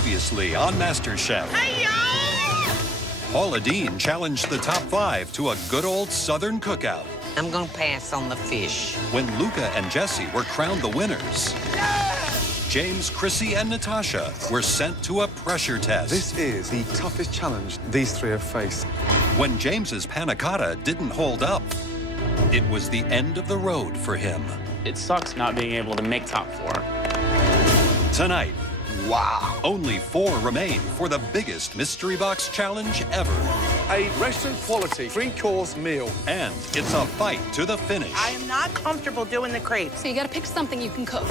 Previously on MasterChef. Hey, Paula Deen challenged the top 5 to a good old Southern cookout. I'm gonna pass on the fish. When Luca and Jessie were crowned the winners, James, Krissi, and Natasha were sent to a pressure test. This is the toughest challenge these three have faced. When James's panna cotta didn't hold up, it was the end of the road for him. It sucks not being able to make top 4. Tonight, wow, only 4 remain for the biggest mystery box challenge ever. A restaurant-quality 3-course meal. And it's a fight to the finish. I am not comfortable doing the crepes. So you gotta pick something you can cook.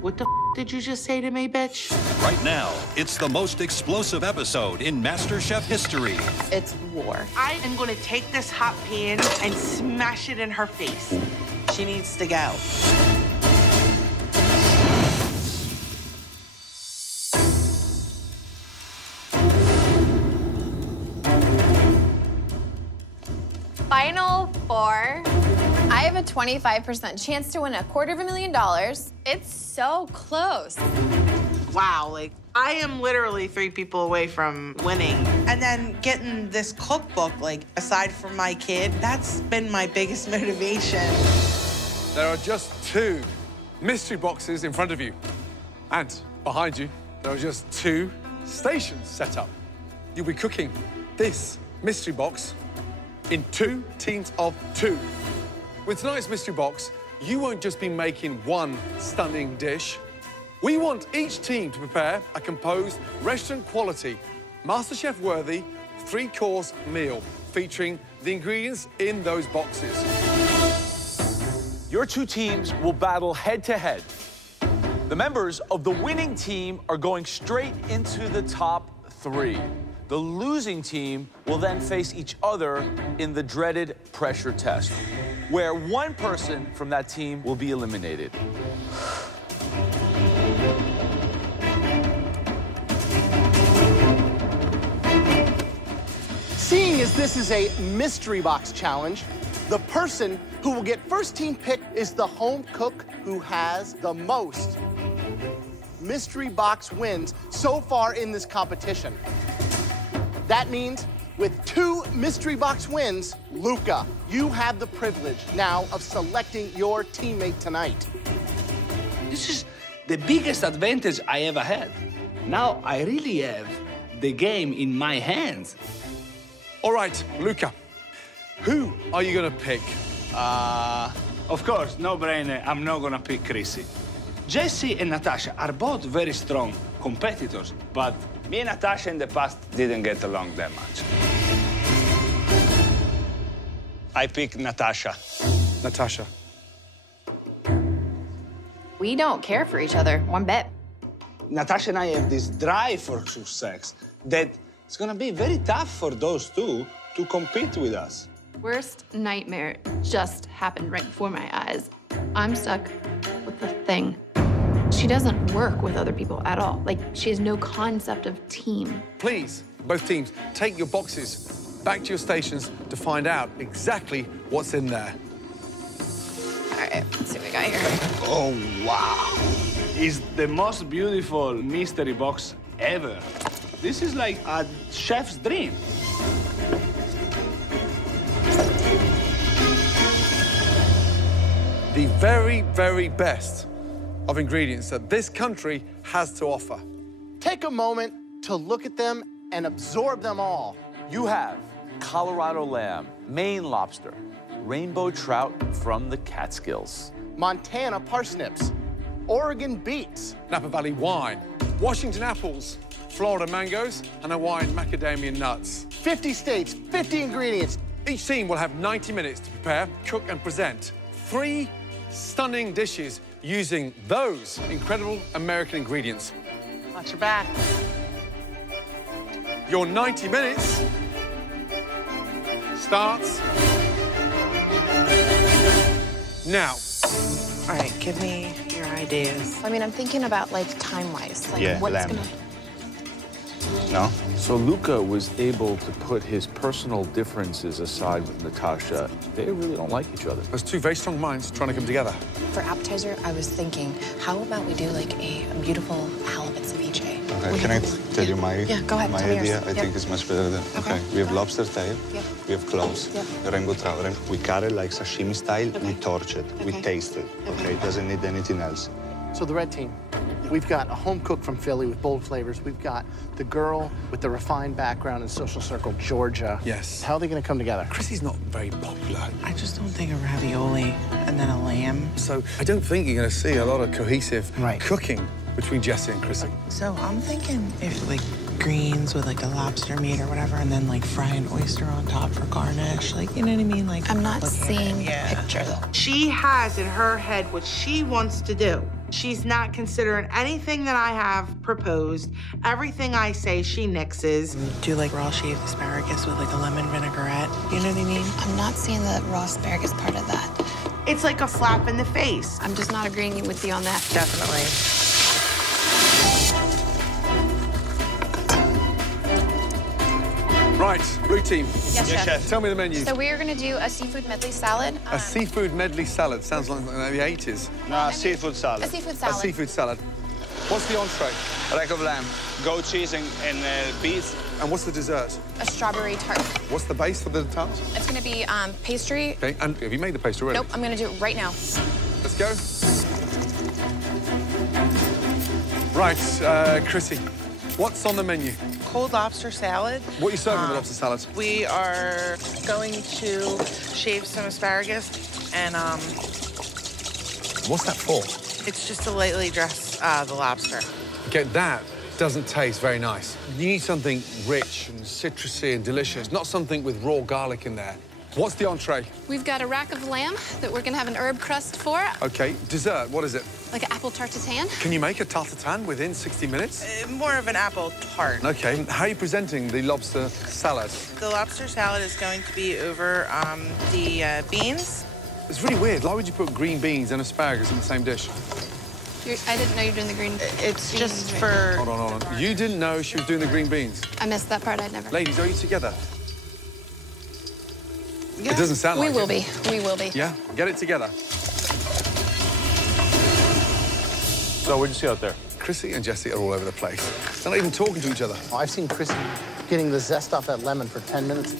What the did you just say to me, bitch? Right now, it's the most explosive episode in MasterChef history. It's war. I am going to take this hot pan and smash it in her face. She needs to go. Final 4. I have a 25% chance to win $250,000. It's so close. Wow, like, I am literally 3 people away from winning. And then getting this cookbook, like, aside from my kid, that's been my biggest motivation. There are just 2 mystery boxes in front of you. And behind you, there are just 2 stations set up. You'll be cooking this mystery box in 2 teams of 2. With tonight's mystery box, you won't just be making one stunning dish. We want each team to prepare a composed, restaurant-quality, MasterChef-worthy 3-course meal featuring the ingredients in those boxes. Your 2 teams will battle head-to-head. The members of the winning team are going straight into the top 3. The losing team will then face each other in the dreaded pressure test, where one person from that team will be eliminated. Seeing as this is a mystery box challenge, the person who will get first team pick is the home cook who has the most mystery box wins so far in this competition. That means with 2 mystery box wins, Luca, you have the privilege now of selecting your teammate tonight. This is the biggest advantage I ever had. Now I really have the game in my hands. All right, Luca, who are you going to pick? Of course, no brainer, I'm not gonna pick Krissi. Jessie and Natasha are both very strong competitors, but me and Natasha in the past didn't get along that much. I pick Natasha. Natasha. We don't care for each other, one bit. Natasha and I have this drive for success that it's gonna be very tough for those 2 to compete with us. Worst nightmare just happened right before my eyes. I'm stuck with the thing. She doesn't work with other people at all. Like, she has no concept of team. Please, both teams, take your boxes back to your stations to find out exactly what's in there. All right, let's see what we got here. Oh, wow. It's the most beautiful mystery box ever. This is like a chef's dream. The very, very best of ingredients that this country has to offer. Take a moment to look at them and absorb them all. You have Colorado lamb, Maine lobster, rainbow trout from the Catskills, Montana parsnips, Oregon beets, Napa Valley wine, Washington apples, Florida mangoes, and Hawaiian macadamia nuts. 50 states, 50 ingredients. Each team will have 90 minutes to prepare, cook, and present 3 stunning dishes using those incredible American ingredients. Watch your back. Your 90 minutes starts now. All right, give me your ideas. I mean, I'm thinking about, like, time-wise. Like, what's lamb. gonna... No? So Luca was able to put his personal differences aside with Natasha. They really don't like each other. There's 2 very strong minds trying to come together. For appetizer, I was thinking, how about we do like a beautiful halibut ceviche? Okay, can I tell you my, go ahead, my tell me idea? yours. I think it's much better than... Okay, we have lobster tail, we have cloves, rainbow trout. We cut it like sashimi style, we torch it, we taste it, okay? It doesn't need anything else. So the red team, we've got a home cook from Philly with bold flavors. We've got the girl with the refined background in social circle, Georgia. Yes. How are they gonna come together? Krissi's not very popular. I just don't think a ravioli and then a lamb. So I don't think you're going to see a lot of cohesive cooking between Jessie and Krissi. So I'm thinking if like greens with like the lobster meat or whatever, and then like fry an oyster on top for garnish. Like, you know what I mean? Like, I'm not seeing the picture though. She has in her head what she wants to do. She's not considering anything that I have proposed. Everything I say, she nixes. Do like raw shaved asparagus with like a lemon vinaigrette. You know what I mean? I'm not seeing the raw asparagus part of that. It's like a slap in the face. I'm just not agreeing with you on that. Definitely. Right, blue team. Yes, chef. Tell me the menu. So we are going to do a seafood medley salad. A seafood medley salad. Sounds like the 80s. No, seafood salad. A seafood A salad. seafood salad. What's the entree? Rack of lamb, goat cheese and beets. And what's the dessert? A strawberry tart. What's the base for the tart? It's going to be pastry. Okay, and have you made the pastry already? Nope, I'm going to do it right now. Let's go. Right, Krissi, what's on the menu? Cold lobster salad. What are you serving with the lobster salad? We are going to shave some asparagus and What's that for? it's just to lightly dress the lobster. Okay, that doesn't taste very nice. You need something rich and citrusy and delicious, not something with raw garlic in there. What's the entree? We've got a rack of lamb that we're gonna have an herb crust for. Okay, dessert, what is it? Like an apple tart tatin. Can you make a tarte tatin within 60 minutes? More of an apple tart. Okay, how are you presenting the lobster salad? The lobster salad is going to be over the beans. It's really weird. Why would you put green beans and asparagus in the same dish? I didn't know you were doing the green. It's just for... Hold on. You didn't know she was doing the green beans? I missed that part. I'd never. Ladies, are you together? Yeah. It doesn't sound like We will it. be. We will be. Yeah? Get it together. So what'd you see out there? Krissi and Jessie are all over the place. They're not even talking to each other. I've seen Krissi getting the zest off that lemon for 10 minutes.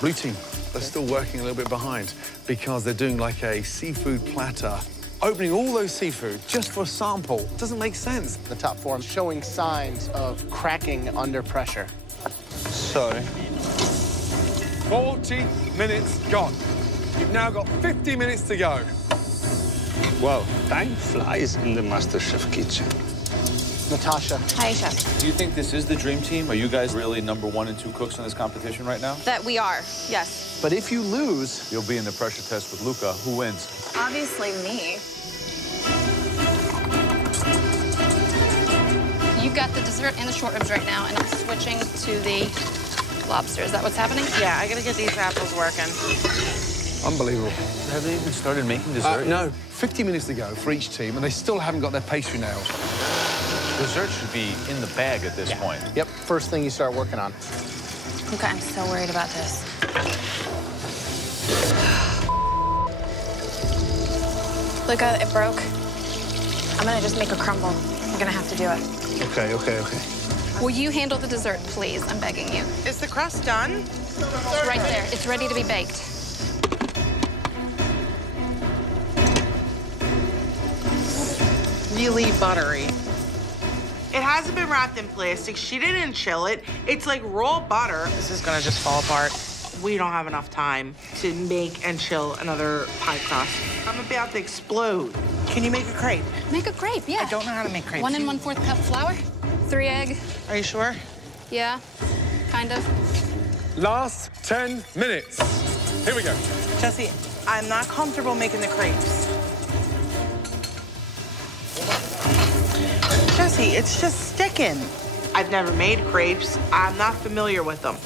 Blue team, they're still working a little bit behind because they're doing like a seafood platter. Opening all those seafood just for a sample doesn't make sense. The top four showing signs of cracking under pressure. Sorry. 40 minutes gone. You've now got 50 minutes to go. Wow, time flies in the MasterChef kitchen. Natasha. Hi, chef. Do you think this is the dream team? Are you guys really number 1 and 2 cooks in this competition right now? That we are, yes. But if you lose... You'll be in the pressure test with Luca. Who wins? Obviously me. You've got the dessert and the short ribs right now, and I'm switching to the lobster. Is that what's happening? Yeah, I gotta get these apples working. Unbelievable. Have they even started making dessert? No, 50 minutes to go for each team, and they still haven't got their pastry nailed. Dessert should be in the bag at this point. Yep, first thing you start working on. Okay, I'm so worried about this. Luca, it broke. I'm gonna just make a crumble. I'm gonna have to do it. Okay. Will you handle the dessert, please? I'm begging you. Is the crust done? It's right there. It's ready to be baked. Really buttery. It hasn't been wrapped in plastic. She didn't chill it. It's like raw butter. This is gonna just fall apart. We don't have enough time to make and chill another pie crust. I'm about to explode. Can you make a crepe? Make a crepe, yeah. I don't know how to make crepes. 1 1/4 cup flour, 3 egg. Are you sure? Yeah, kind of. Last 10 minutes. Here we go. Jessie, I'm not comfortable making the crepes. Jessie, it's just sticking. I've never made crepes. I'm not familiar with them.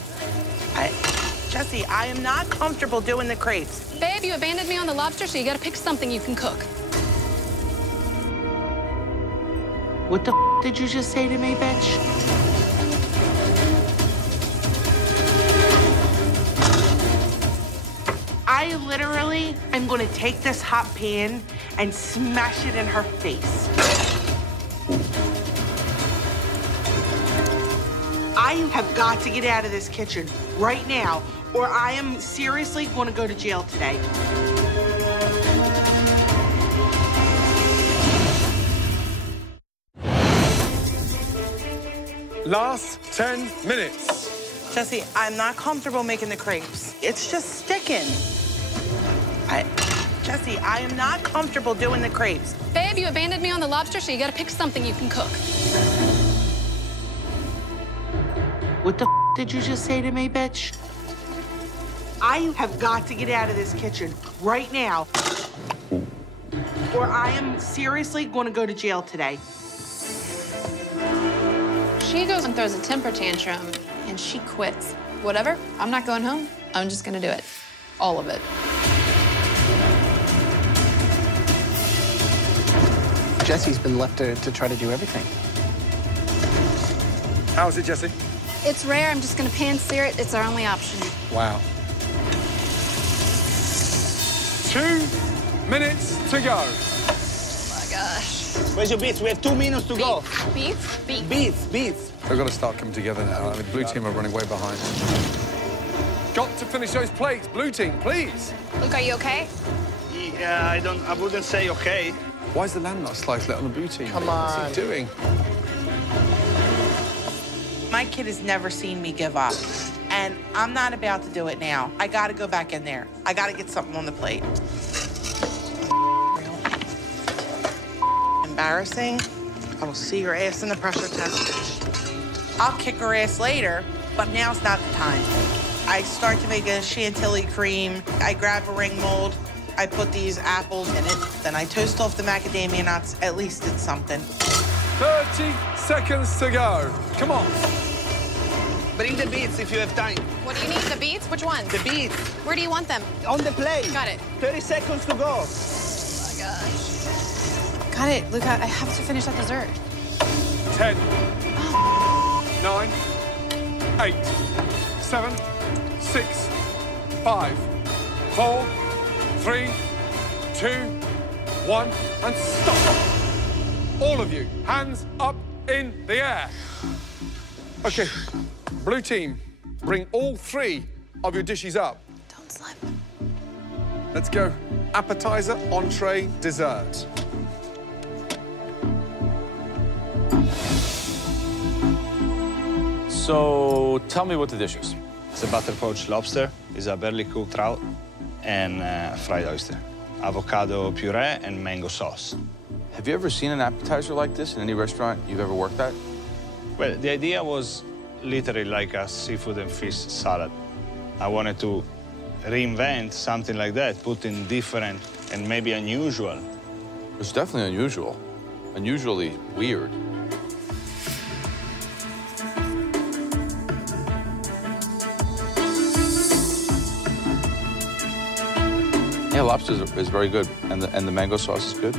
Jessie, I am not comfortable doing the crepes. Babe, you abandoned me on the lobster, so you gotta pick something you can cook. What the did you just say to me, bitch? I literally am gonna take this hot pan and smash it in her face. I have got to get out of this kitchen right now, or I am seriously going to go to jail today. Last 10 minutes. Jessie, I'm not comfortable making the crepes. It's just sticking. Jessie, I am not comfortable doing the crepes. Babe, you abandoned me on the lobster, so you gotta pick something you can cook. What the did you just say to me, bitch? I have got to get out of this kitchen right now, or I am seriously going to go to jail today. She goes and throws a temper tantrum, and she quits. Whatever, I'm not going home. I'm just gonna do it. All of it. Jessie's been left to try to do everything. How's it, Jessie? It's rare, I'm just gonna pan-sear it. It's our only option. Wow. 2 minutes to go. Oh my gosh. Where's your beets? We have 2 minutes to go. Beets? Beets. Beets. They've got to start coming together now. I mean, the blue team are running way behind. Got to finish those plates. Blue team, please. Luca, are you okay? Yeah, I wouldn't say okay. Why is the lamb not sliced let on the blue team? Come on. What's he doing? My kid has never seen me give up, and I'm not about to do it now. I got to go back in there. I got to get something on the plate. Embarrassing. I will see your ass in the pressure test, bitch. I'll kick her ass later, but now's not the time. I start to make a chantilly cream. I grab a ring mold. I put these apples in it. Then I toast off the macadamia nuts. At least it's something. 30 seconds to go. Come on. Bring the beets if you have time. What do you need? The beets? Which ones? The beets. Where do you want them? On the plate. Got it. 30 seconds to go. Oh my gosh. Got it, Luca. I have to finish that dessert. 10, 9, 8, 7, 6, 5, 4, 3, 2, 1, and stop. All of you, hands up in the air. Okay, blue team, bring all 3 of your dishes up. Don't slip. Let's go. Appetizer, entree, dessert. So tell me what the dish is. It's a butter poached lobster, it's a barely cooked trout, and fried oyster. Avocado puree and mango sauce. Have you ever seen an appetizer like this in any restaurant you've ever worked at? Well, the idea was literally like a seafood and fish salad. I wanted to reinvent something like that, put in different and maybe unusual. It's definitely unusual. Unusually weird. Yeah, lobster is very good, and the mango sauce is good.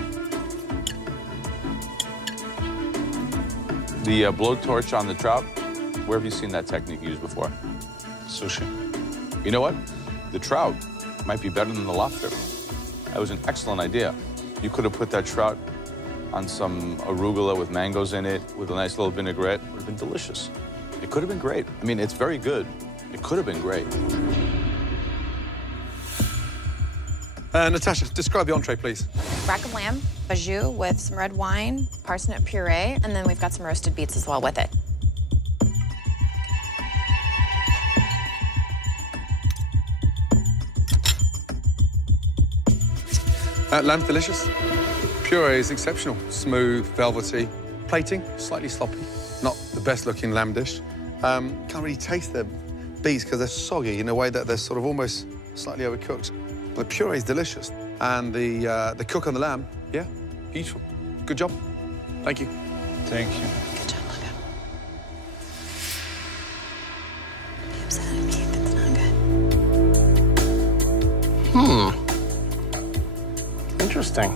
The blowtorch on the trout, where have you seen that technique used before? Sushi. You know what? The trout might be better than the lobster. That was an excellent idea. You could have put that trout on some arugula with mangoes in it, with a nice little vinaigrette. It would have been delicious. It could have been great. I mean, it's very good. It could have been great. Natasha, describe the entree, please. Rack of lamb, bajou with some red wine, parsnip puree, and then we've got some roasted beets as well with it. Lamb's delicious. Puree is exceptional. Smooth, velvety. Plating, slightly sloppy. Not the best looking lamb dish. Can't really taste the beets because they're soggy in a way that they're sort of almost slightly overcooked. The puree is delicious. And the cook on the lamb, yeah, beautiful. Good job. Thank you. Thank you. Good job, Luca. Be upset at me if it's not good. Interesting.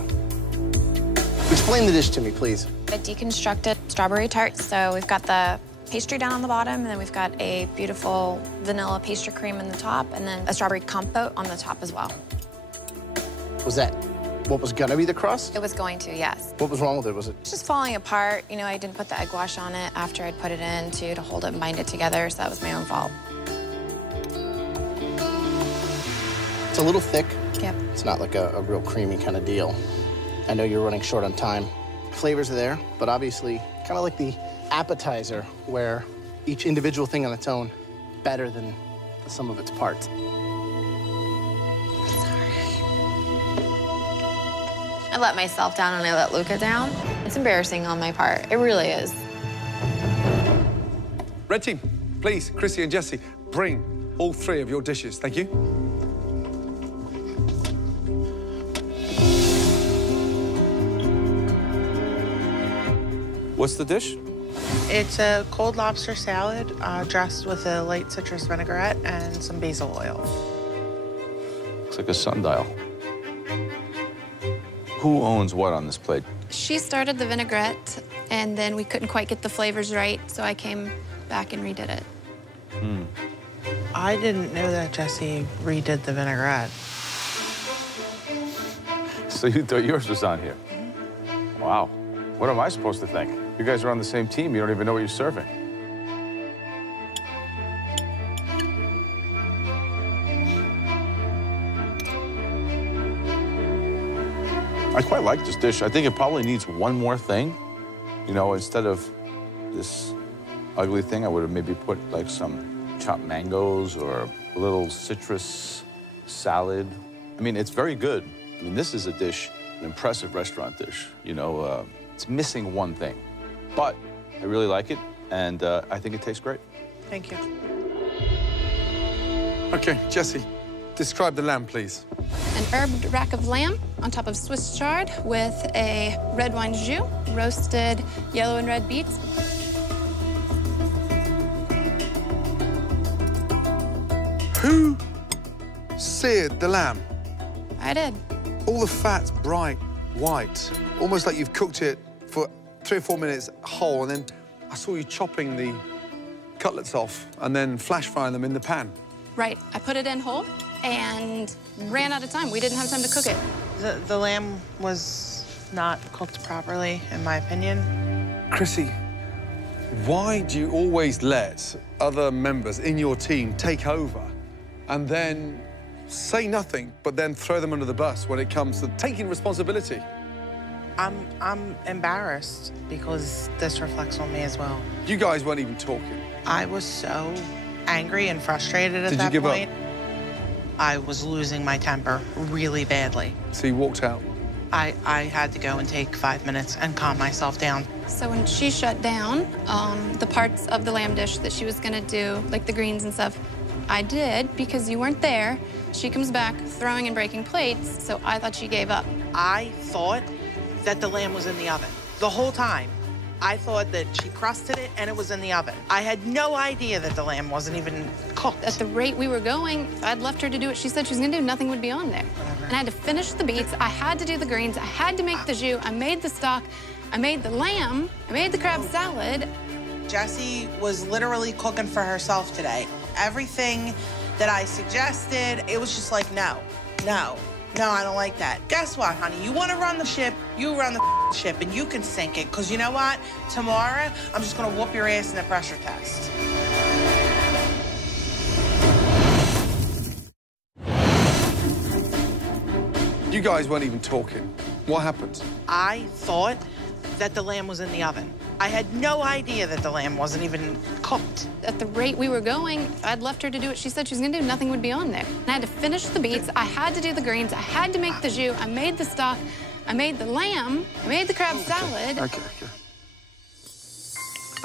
Explain the dish to me, please. A deconstructed strawberry tart. So we've got the pastry down on the bottom, and then we've got a beautiful vanilla pastry cream in the top, and then a strawberry compote on the top as well. Was that what was gonna be the crust? It was going to, yes. What was wrong with it? Was it? It's just falling apart. You know, I didn't put the egg wash on it after I'd put it in to hold it and bind it together, so that was my own fault. It's a little thick. Yep. It's not like a real creamy kind of deal. I know you're running short on time. Flavors are there, but obviously kind of like the appetizer where each individual thing on its own better than the sum of its parts. I let myself down and I let Luca down. It's embarrassing on my part. It really is. Red team, please, Krissi and Jessie, bring all 3 of your dishes. Thank you. What's the dish? It's a cold lobster salad dressed with a light citrus vinaigrette and some basil oil. Looks like a sundial. Who owns what on this plate? She started the vinaigrette, and then we couldn't quite get the flavors right, so I came back and redid it. I didn't know that Jessie redid the vinaigrette. So you thought yours was on here? Wow. What am I supposed to think? You guys are on the same team. You don't even know what you're serving. I quite like this dish. I think it probably needs one more thing. You know, instead of this ugly thing, I would have maybe put like some chopped mangoes or a little citrus salad. I mean, it's very good. I mean, this is a dish, an impressive restaurant dish. You know, it's missing one thing. But I really like it, and I think it tastes great. Thank you. Okay, Jessie, describe the lamb, please. An herbed rack of lamb on top of Swiss chard with a red wine jus, roasted yellow and red beets. Who seared the lamb? I did. All the fat's bright white, almost like you've cooked it for 3 or 4 minutes whole, and then I saw you chopping the cutlets off and then flash frying them in the pan. Right. I put it in whole and ran out of time. We didn't have time to cook it. The lamb was not cooked properly, in my opinion. Krissi, why do you always let other members in your team take over and then say nothing, but then throw them under the bus when it comes to taking responsibility? I'm embarrassed because this reflects on me as well. You guys weren't even talking. I was so angry and frustrated at Did you that give point. up? I was losing my temper really badly. So you walked out? I had to go and take 5 minutes and calm myself down. So when she shut down the parts of the lamb dish that she was gonna do, like the greens and stuff, I did because you weren't there. She comes back throwing and breaking plates, so I thought she gave up. I thought that the lamb was in the oven the whole time. I thought that she crusted it and it was in the oven. I had no idea that the lamb wasn't even cooked. At the rate we were going, if I'd left her to do what she said she was gonna do, nothing would be on there. Whatever. And I had to finish the beets, I had to do the greens, I had to make the jus, I made the stock, I made the lamb, I made the crab salad. Jessie was literally cooking for herself today. Everything that I suggested, it was just like, no, I don't like that. Guess what, honey? You want to run the ship, you run the ship, and you can sink it. Because you know what? Tomorrow, I'm just going to whoop your ass in the pressure test. You guys weren't even talking. What happened? I thought that the lamb was in the oven. I had no idea that the lamb wasn't even cooked. At the rate we were going, if I'd left her to do what she said she was gonna do, nothing would be on there. And I had to finish the beets, I had to do the greens, I had to make the jus, I made the stock, I made the lamb, I made the crab salad. Okay.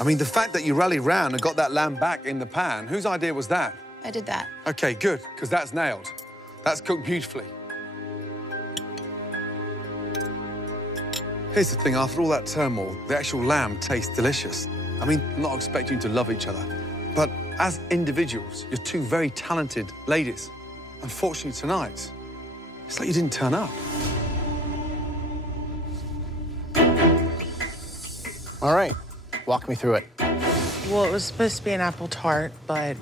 I mean, the fact that you rallied round and got that lamb back in the pan, whose idea was that? I did that. Okay, good, because that's nailed. That's cooked beautifully. Here's the thing, after all that turmoil, the actual lamb tastes delicious. I mean, I'm not expecting you to love each other, but as individuals, you're two very talented ladies. Unfortunately, tonight, it's like you didn't turn up. All right, walk me through it. Well, it was supposed to be an apple tart, but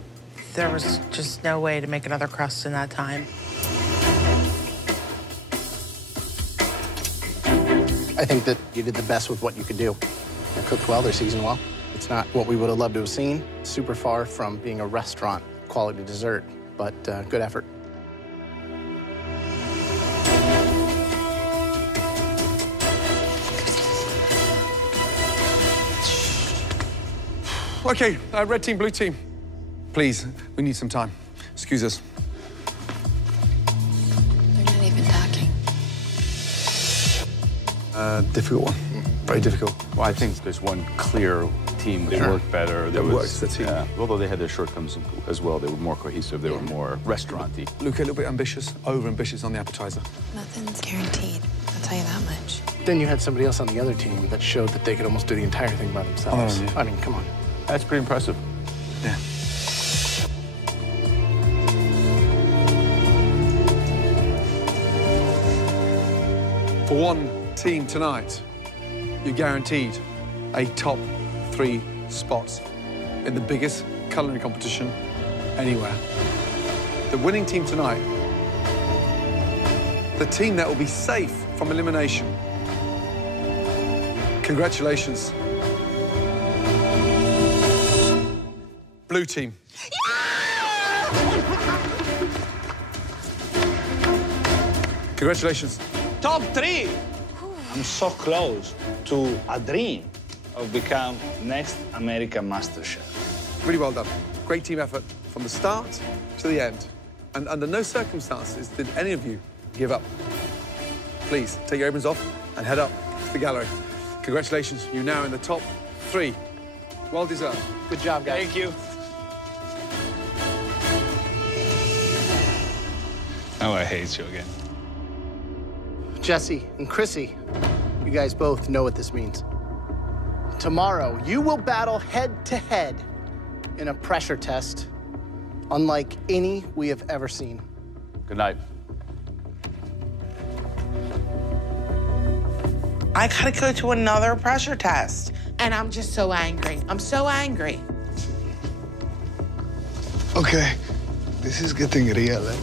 there was just no way to make another crust in that time. I think that you did the best with what you could do. They cooked well, they seasoned well. It's not what we would have loved to have seen. Super far from being a restaurant quality dessert, but good effort. Okay, red team, blue team. Please, we need some time. Excuse us. They're not even talking. Difficult one. Very difficult. Well, I think there's one clear team that worked better. That works, the team. Although they had their shortcomings as well, they were more cohesive, they were more restaurant-y. Luca, a little bit ambitious, over-ambitious on the appetizer. Nothing's guaranteed, I'll tell you that much. Then you had somebody else on the other team that showed that they could almost do the entire thing by themselves. Oh, yeah. I mean, come on. That's pretty impressive. Yeah. For one team tonight, you're guaranteed a top 3 spots in the biggest culinary competition anywhere. The winning team tonight, the team that will be safe from elimination. Congratulations. Blue team. Congratulations. Top 3! I'm so close to a dream of become next American MasterChef. Really well done. Great team effort from the start to the end. And under no circumstances did any of you give up. Please, take your aprons off and head up to the gallery. Congratulations, you're now in the top 3. Well deserved. Good job, guys. Thank you. Oh, I hate you again. Jessie and Krissi, you guys both know what this means. Tomorrow, you will battle head-to-head in a pressure test unlike any we have ever seen. Good night. I gotta go to another pressure test. And I'm just so angry. I'm so angry. Okay, this is getting real, eh?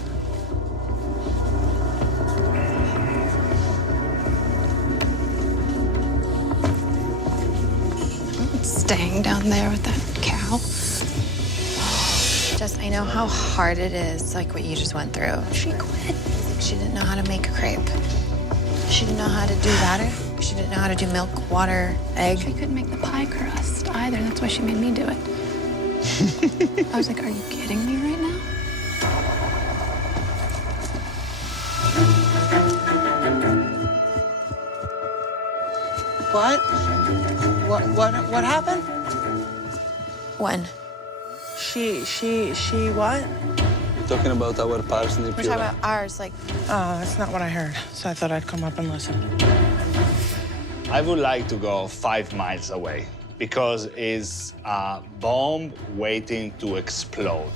Staying down there with that cow. Just, I know how hard it is, like what you just went through. She quit. She didn't know how to make a crepe. She didn't know how to do batter. She didn't know how to do milk, water, egg. She couldn't make the pie crust either. That's why she made me do it. I was like, are you kidding me right now? What happened? When? She what? Talking about our parsnip. We're talking about ours, like. Oh, that's not what I heard. So I thought I'd come up and listen. I would like to go 5 miles away because it's a bomb waiting to explode.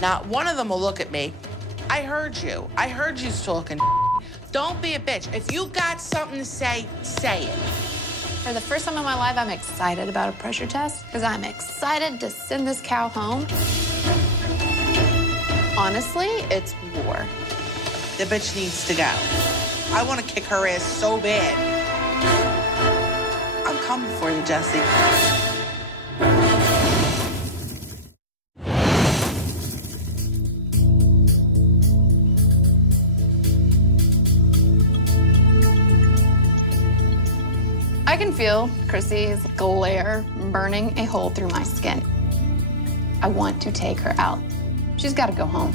Not one of them will look at me. I heard you. I heard you talking. Don't be a bitch. If you got something to say, say it. For the first time in my life, I'm excited about a pressure test because I'm excited to send this cow home. Honestly, it's war. The bitch needs to go. I want to kick her ass so bad. I'm coming for you, Jessie. I can feel Krissi's glare burning a hole through my skin. I want to take her out. She's got to go home.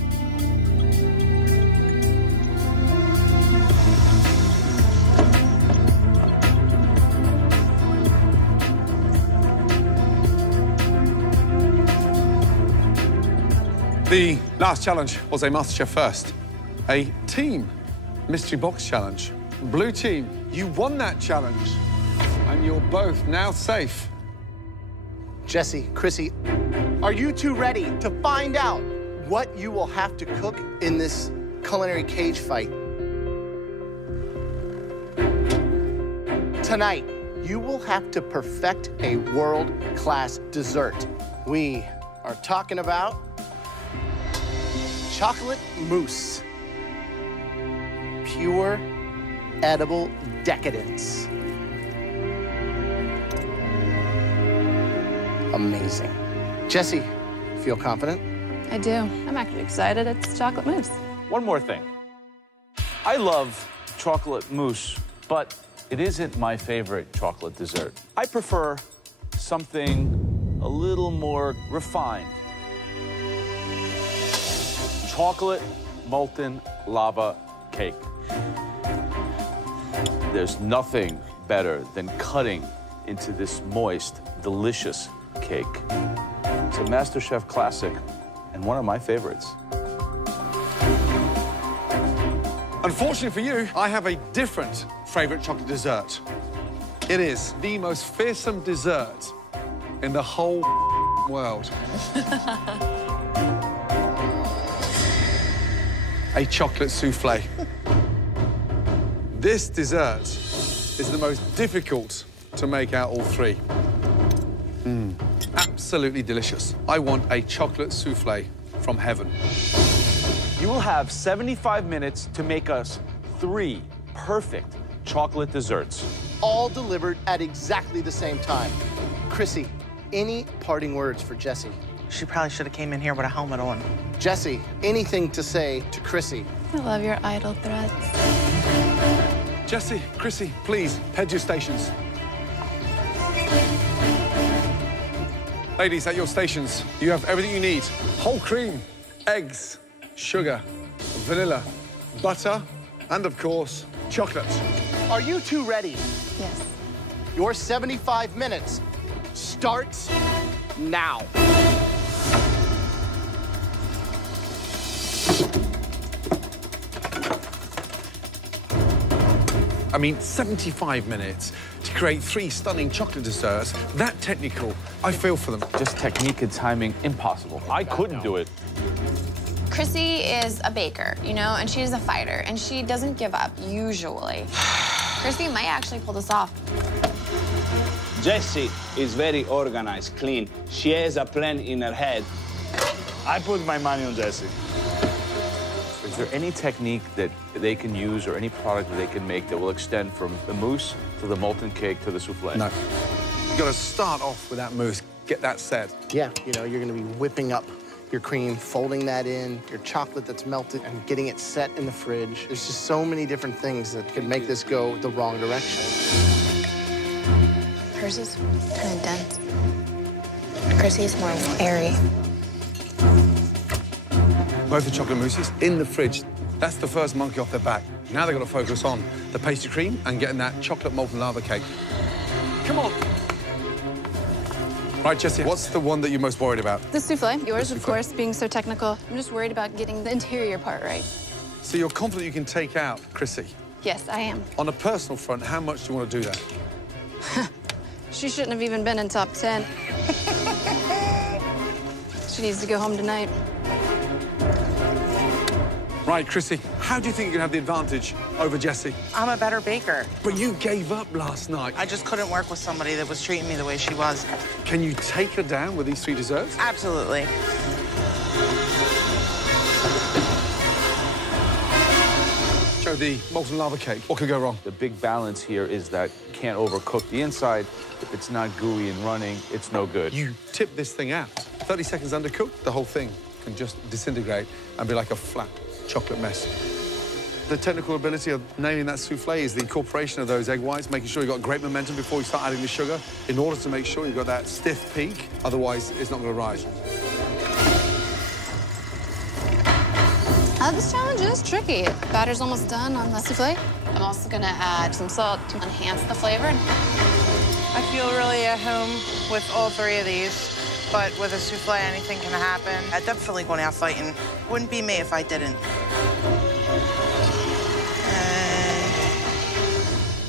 The last challenge was a MasterChef first, a team mystery box challenge. Blue team, you won that challenge, and you're both now safe. Jessie, Krissi, are you two ready to find out what you will have to cook in this culinary cage fight? Tonight, you will have to perfect a world-class dessert. We are talking about chocolate mousse. Pure edible decadence. Amazing. Jessie, feel confident? I do. I'm actually excited. It's chocolate mousse. One more thing. I love chocolate mousse, but it isn't my favorite chocolate dessert. I prefer something a little more refined. Chocolate molten lava cake. There's nothing better than cutting into this moist, delicious cake. It's a MasterChef classic and one of my favorites. Unfortunately for you, I have a different favorite chocolate dessert. It is the most fearsome dessert in the whole world. A chocolate souffle. This dessert is the most difficult to make out all three. Absolutely delicious. I want a chocolate souffle from heaven. You will have 75 minutes to make us 3 perfect chocolate desserts. All delivered at exactly the same time. Krissi, any parting words for Jessie? She probably should have came in here with a helmet on. Jessie, anything to say to Krissi? I love your idle threats. Jessie, Krissi, please, head to your stations. Ladies, at your stations, you have everything you need. Whole cream, eggs, sugar, vanilla, butter, and of course, chocolate. Are you two ready? Yes. Your 75 minutes starts now. I mean, 75 minutes to create 3 stunning chocolate desserts, that technical, I feel for them. Just technique and timing, impossible. I couldn't do it. Krissi is a baker, you know, and she's a fighter, and she doesn't give up, usually. Krissi might actually pull this off. Jessie is very organized, clean. She has a plan in her head. I put my money on Jessie. Is there any technique that they can use or any product that they can make that will extend from the mousse to the molten cake to the souffle? No. You've got to start off with that mousse, get that set. Yeah, you know, you're going to be whipping up your cream, folding that in, your chocolate that's melted, and getting it set in the fridge. There's just so many different things that could make this go the wrong direction. Hers is kind of dense. Krissi's more airy. Both the chocolate mousses in the fridge. That's the first monkey off their back. Now they've got to focus on the pastry cream and getting that chocolate molten lava cake. Come on. Right, Jessie, what's the one that you're most worried about? The souffle. Yours, of course, being so technical. I'm just worried about getting the interior part right. So you're confident you can take out Krissi? Yes, I am. On a personal front, how much do you want to do that? She shouldn't have even been in top 10. She needs to go home tonight. Right, Krissi, how do you think you can have the advantage over Jessie? I'm a better baker. But you gave up last night. I just couldn't work with somebody that was treating me the way she was. Can you take her down with these 3 desserts? Absolutely. Joe, the molten lava cake, what could go wrong? The big balance here is that you can't overcook the inside. If it's not gooey and running, it's no good. You tip this thing out. 30 seconds undercooked, the whole thing can just disintegrate and be like a flat chocolate mess. The technical ability of nailing that souffle is the incorporation of those egg whites, making sure you've got great momentum before you start adding the sugar in order to make sure you've got that stiff peak. Otherwise, it's not going to rise. This challenge is tricky. Batter's almost done on the souffle. I'm also gonna add some salt to enhance the flavor. I feel really at home with all 3 of these, but with a souffle, anything can happen. I'm definitely going out fighting. Wouldn't be me if I didn't.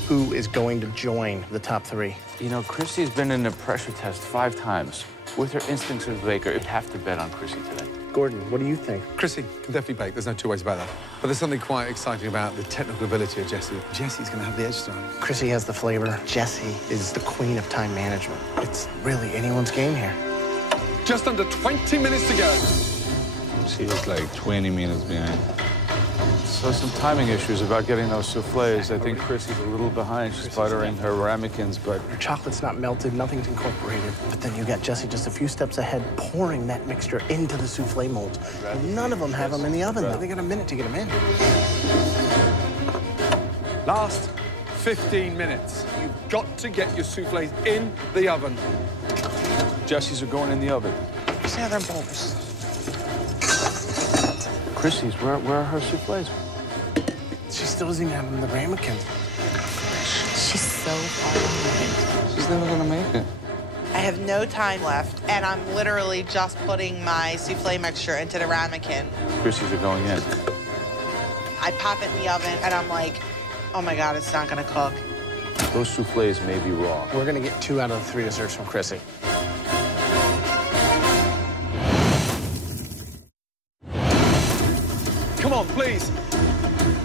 Who is going to join the top 3? You know, Krissi's been in a pressure test 5 times. With her instincts as a baker, you'd have to bet on Krissi today. Gordon, what do you think? Krissi can definitely bake. There's no 2 ways about that. But there's something quite exciting about the technical ability of Jessie. Jessie's going to have the edge tonight. Krissi has the flavor. Jessie is the queen of time management. It's really anyone's game here. Just under 20 minutes to go. She is like 20 minutes behind. So So some timing issues about getting those soufflés. I think Krissi's a little behind. She's buttering her ramekins, but... Her chocolate's not melted, nothing's incorporated. But then you got Jessie just a few steps ahead, pouring that mixture into the soufflé molds. None of them have them in the oven. They got a minute to get them in. Last 15 minutes. You've got to get your soufflés in the oven. Jessie's are going in the oven. Where's the other bowls? Krissi's, where are her soufflés? She still doesn't even have the ramekins. She's so far behind. She's never gonna make it. I have no time left, and I'm literally just putting my souffle mixture into the ramekin. Krissi's are going in. I pop it in the oven, and I'm like, oh my God, it's not gonna cook. Those soufflés may be raw. We're gonna get 2 out of the 3 desserts from Krissi. Come on, please.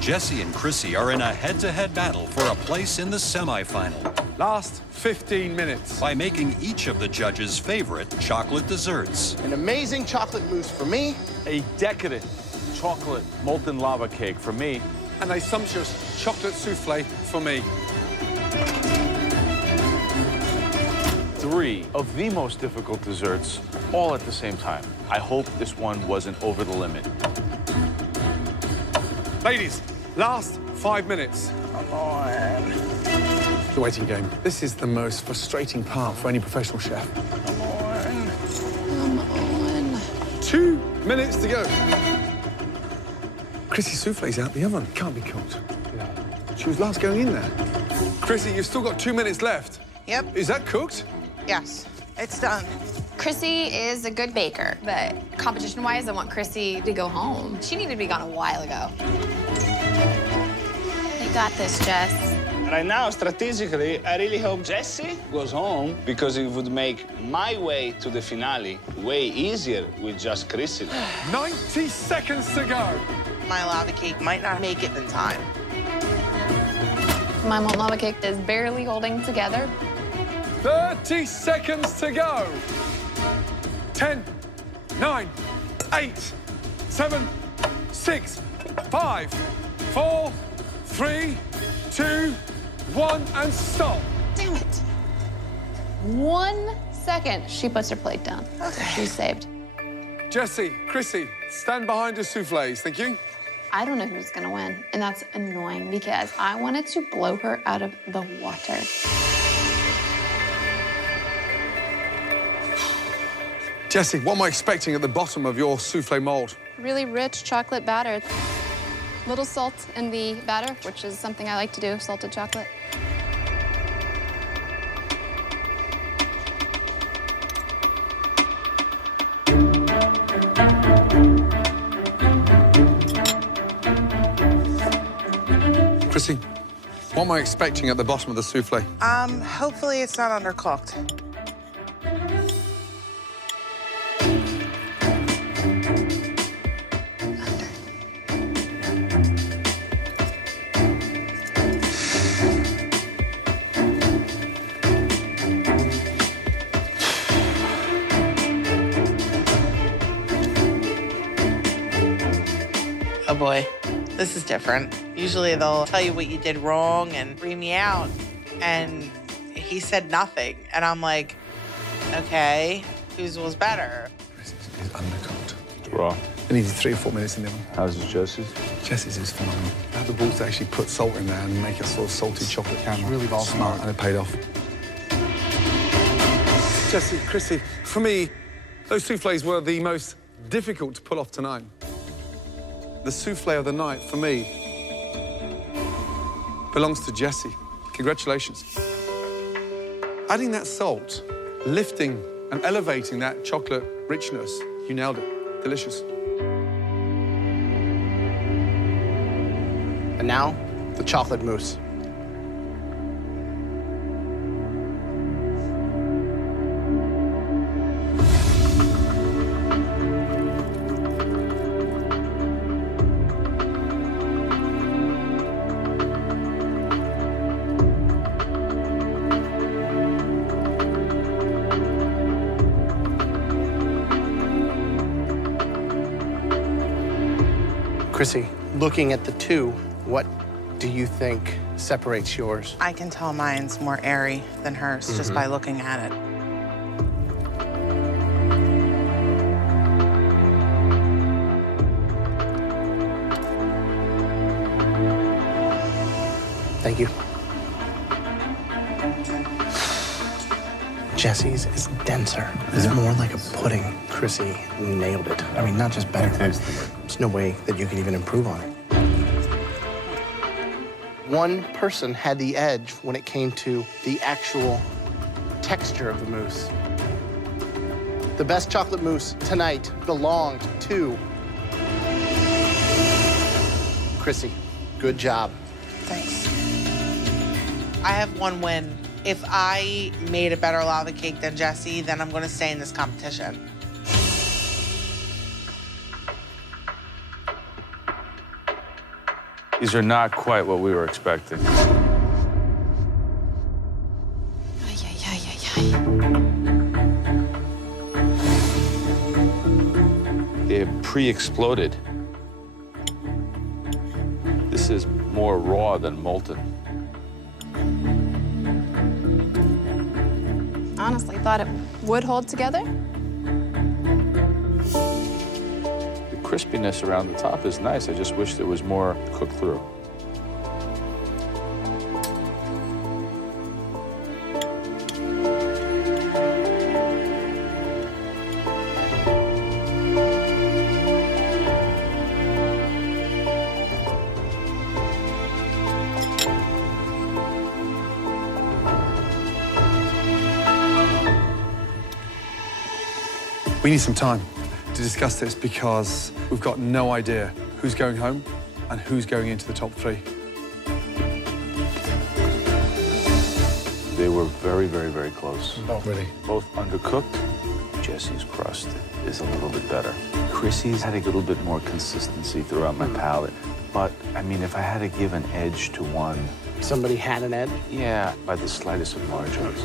Jessie and Krissi are in a head-to-head battle for a place in the semifinal. Last 15 minutes. By making each of the judges' favorite chocolate desserts. An amazing chocolate mousse for me. A decadent chocolate molten lava cake for me. And a sumptuous chocolate souffle for me. 3 of the most difficult desserts, all at the same time. I hope this one wasn't over the limit. Ladies, last 5 minutes. Come on. The waiting game. This is the most frustrating part for any professional chef. Come on. Come on. 2 minutes to go. Krissi's souffle's out the oven. Can't be cooked. She was last going in there. Krissi, you've still got 2 minutes left. Yep. Is that cooked? Yes, it's done. Krissi is a good baker, but competition-wise, I want Krissi to go home. She needed to be gone a while ago. You got this, Jess. Right now, strategically, I really hope Jessie goes home because it would make my way to the finale way easier with just Krissi. 90 seconds to go. My lava cake might not make it in time. My molten lava cake is barely holding together. 30 seconds to go. 10, 9, 8, 7, 6, 5, 4, 3, 2, 1, and stop. Damn it. 1 second. She puts her plate down. Okay. She's saved. Jessie, Krissi, stand behind your soufflés. Thank you. I don't know who's gonna win, and that's annoying because I wanted to blow her out of the water. Jessie, what am I expecting at the bottom of your souffle mold? Really rich chocolate batter. Little salt in the batter, which is something I like to do, salted chocolate. Krissi, what am I expecting at the bottom of the souffle? Hopefully it's not undercooked. Oh boy, this is different. Usually they'll tell you what you did wrong and bring me out. And he said nothing. And I'm like, okay, whose was better? It's undercooked. It's raw. It needed 3 or 4 minutes in the oven. How's Jessie's? Jessie's is phenomenal. I had the balls to actually put salt in there and make a sort of salty chocolate caramel. Really smart, and it paid off. Jessie, Krissi, for me, those soufflés were the most difficult to pull off tonight. The souffle of the night, for me, belongs to Jessie. Congratulations. Adding that salt, lifting and elevating that chocolate richness, you nailed it. Delicious. And now, the chocolate mousse. Krissi, Looking at the two, what do you think separates yours? I can tell mine's more airy than hers just by looking at it. Thank you. Jessie's is denser. It's more like a pudding. Krissi nailed it. I mean, not just better. There's no way that you can even improve on it. One person had the edge when it came to the actual texture of the mousse. The best chocolate mousse tonight belonged to Krissi. Good job. Thanks. I have one win. If I made a better lava cake than Jessie, then I'm going to stay in this competition. These are not quite what we were expecting. They're pre-exploded. This is more raw than molten. Honestly, thought it would hold together. The crispiness around the top is nice. I just wish there was more cooked through. We need some time to discuss this because we've got no idea who's going home and who's going into the top 3. They were very, very, very close. Oh, really? Both undercooked. Jessie's crust is a little bit better. Krissi's had a little bit more consistency throughout my palate. But, I mean, if I had to give an edge to one... Somebody had an edge? Yeah, by the slightest of margins.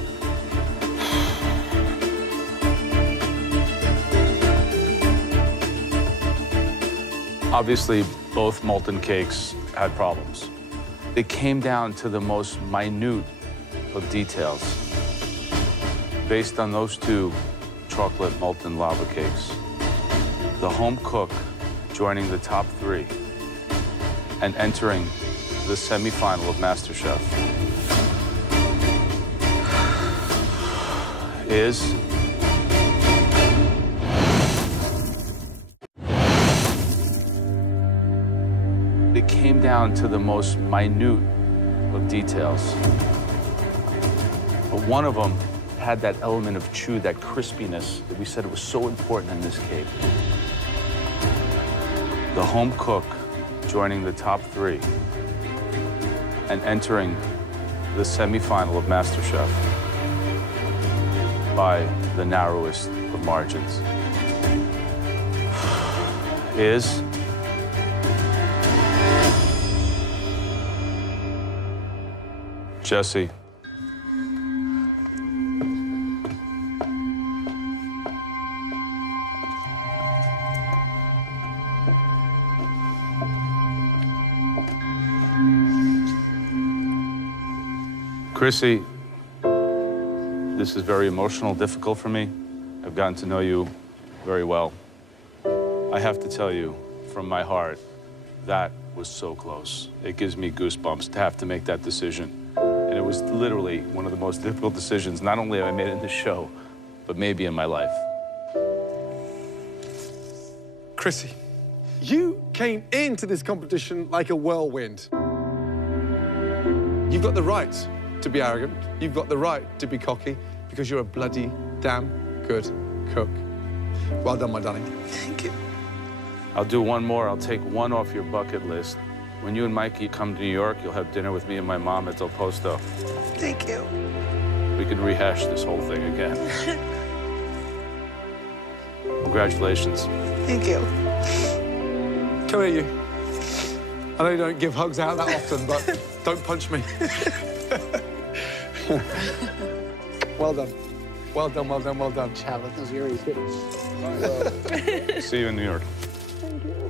Obviously, both molten cakes had problems. It came down to the most minute of details. Based on those two chocolate molten lava cakes, the home cook joining the top 3 and entering the semifinal of MasterChef is... It came down to the most minute of details. But one of them had that element of chew, that crispiness that we said it was so important in this cake. The home cook joining the top 3 and entering the semifinal of MasterChef by the narrowest of margins is... Jessie. Krissi, this is very emotional, difficult for me. I've gotten to know you very well. I have to tell you, from my heart, that was so close. It gives me goosebumps to have to make that decision. And it was literally one of the most difficult decisions, not only have I made in this show, but maybe in my life. Krissi, you came into this competition like a whirlwind. You've got the right to be arrogant. You've got the right to be cocky because you're a bloody damn good cook. Well done, my darling. Thank you. I'll do one more. I'll take one off your bucket list. When you and Mikey come to New York, you'll have dinner with me and my mom at Del Posto. Thank you. We can rehash this whole thing again. Congratulations. Thank you. Come here, you. I know you don't give hugs out that often, but don't punch me. Well done. Well done, well done, well done. Chad, those earrings. See you in New York. Thank you.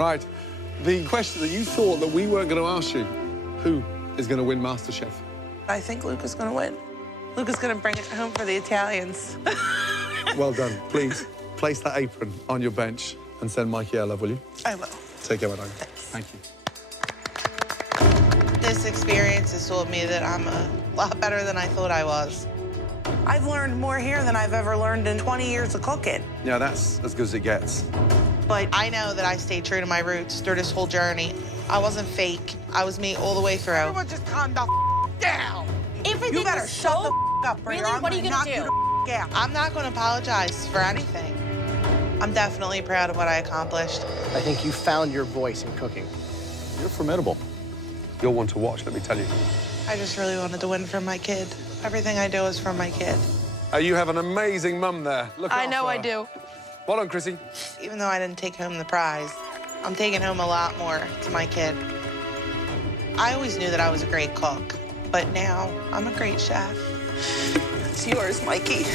Right. The question that you thought that we weren't going to ask you, who is going to win MasterChef? I think Luca's gonna win. Luca's gonna bring it home for the Italians. Well done. Please, place that apron on your bench and send Mikey our love, will you? I will. Take care, madam. Thank you. This experience has told me that I'm a lot better than I thought I was. I've learned more here than I've ever learned in 20 years of cooking. Yeah, that's as good as it gets. But I know that I stayed true to my roots through this whole journey. I wasn't fake. I was me all the way through. Everyone just calm the down. Everything You better was shut so... the up, Brenda. Really? I'm What are you gonna gonna knock do? you the out. I'm not gonna apologize for anything. I'm definitely proud of what I accomplished. I think you found your voice in cooking. You're formidable. You're one to watch, let me tell you. I just really wanted to win for my kid. Everything I do is for my kid. You have an amazing mum there. Look I after know her. I do. Well done, Krissi. Even though I didn't take home the prize, I'm taking home a lot more to my kid. I always knew that I was a great cook, but now I'm a great chef. It's yours, Mikey.